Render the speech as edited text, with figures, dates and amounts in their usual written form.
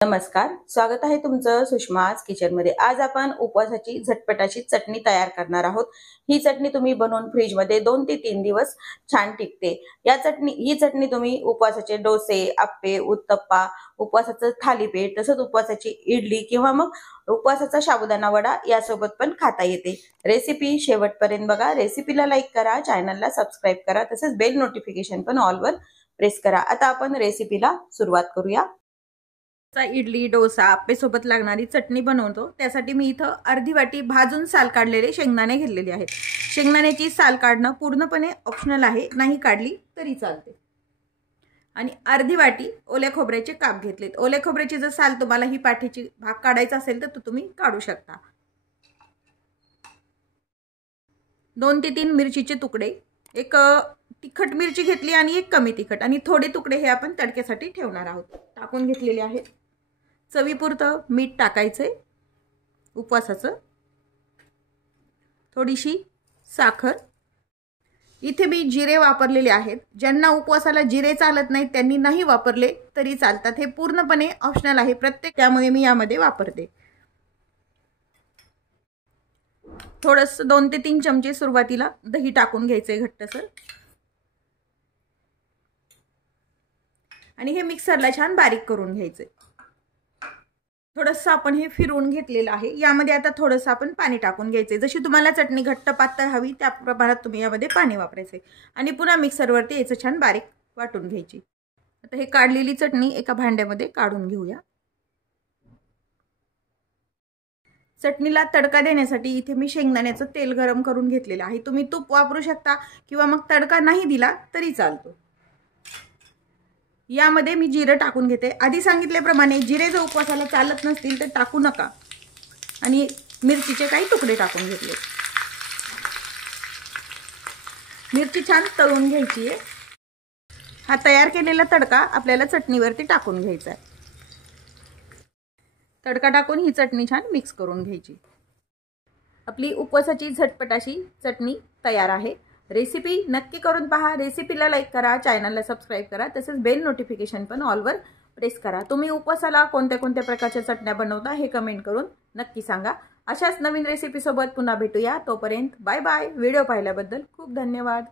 नमस्कार, स्वागत आहे तुमचं सुषमाज किचन मध्ये। आज आपण उपवासाची झटपटाची चटणी तयार करणार आहोत। ही चटणी तुम्ही बनवून फ्रीज मध्ये 2 ते 3 दिवस छान टिकते। ही चटणी तुम्ही उपवासाचे डोसे, आप्पे, उत्तप्पा, उपवासाचं थालीपीठ, तसंच उपवासाची इडली किंवा मग उपवासाचा साबुदाणा वडा यासोबत पण खाता येते। रेसिपी शेवटपर्यंत बघा। रेसिपीला लाईक करा, चॅनलला सबस्क्राइब करा, तसंच बेल नोटिफिकेशन पण ऑल वर प्रेस करा। आता आपण रेसिपीला सुरुवात करूया। इडली, डोसा, आप्पे सोबत लागणारी चटणी बनवतो। त्यासाठी मी इथं अर्धी वाटी भाजून साल काढलेले शेंगदाणे घेतलेले आहेत। शेंगदाण्याची साल काढणं पूर्णपणे ऑप्शनल आहे, नाही काढली तरी चालते। आणि अर्धी वाटी ओल्या खोबऱ्याचे काप घेतलेत। ओल्या खोबऱ्याची जर साल तुम्हाला ही पाठीची भाग काढायचा असेल तर तो तुम्ही काढू शकता। 2 ते 3 मिरचीचे तुकडे, एक तिखट मिरची घेतली आणि एक कमी तिखट, आणि थोडे तुकडे हे आपण तडक्यासाठी ठेवणार आहोत। टाकून घेतलेले आहेत। चवीपुरतं मीठ टाकायचे उपवासाचं, थोडीशी साखर। इथे मी जिरे वापरलेले आहेत। ज्यांना उपवासाला जिरे चालत नाहीत त्यांनी नाही वापरले तरी चालतात, हे पूर्णपणे ऑप्शनल आहे प्रत्येक, त्यामुळे मी यामध्ये वापरते। थोडंसं 2 ते 3 चमचे सुरुवातीला दही टाकून घ्यायचे घट्टसर, आणि हे मिक्सरला छान बारीक करून घ्यायचे। थोडंसं आपण हे फिरवून घेतलेलं आहे। यामध्ये आता थोडंसं आपण पाणी टाकून घ्यायचे। जशी तुम्हाला चटणी घट्ट पातळ हवी त्या प्रमाणात तुम्ही यामध्ये पाणी वापरायचे, आणि पुन्हा मिक्सरवरती याचं छान बारीक वाटून घ्यायची। आता हे काढलेली चटणी एका भांड्यामध्ये काढून घेऊया। चटणीला तडका देण्यासाठी इथे मी शेंगदाण्याचं तेल गरम करून घेतलेलं आहे। तुम्ही तूप वापरू शकता किंवा मग तडका नाही दिला तरी चालतो। यामध्ये मी जिरे टाकून घेते। आधी सांगितल्याप्रमाणे जिरे जर उपवासाला चालत नसतील तर टाकू नका, आणि मिरचीचे काही तुकडे टाकून घेतले। मिरची छान तळून घ्यायची आहे। हा तयार केलेला तडका आपल्याला चटणीवरती टाकून घ्यायचा आहे। तडका टाकून ही चटणी छान मिक्स करून घ्यायची। आपली उपवासाची झटपटाची चटणी तयार आहे। रेसिपी नक्की करून पहा। रेसिपीला लाईक करा, चॅनलला सबस्क्राइब करा, तसेच बेल नोटिफिकेशन पण ऑल वर प्रेस करा। तुम्ही उपवासाला कोणत्या कोणत्या प्रकारच्या चटण्या बनवता हे कमेंट करून नक्की सांगा। अशाच नवीन रेसिपी सोबत पुन्हा भेटूया। तोपर्यंत बाय बाय। व्हिडिओ पाहिल्याबद्दल खूप धन्यवाद।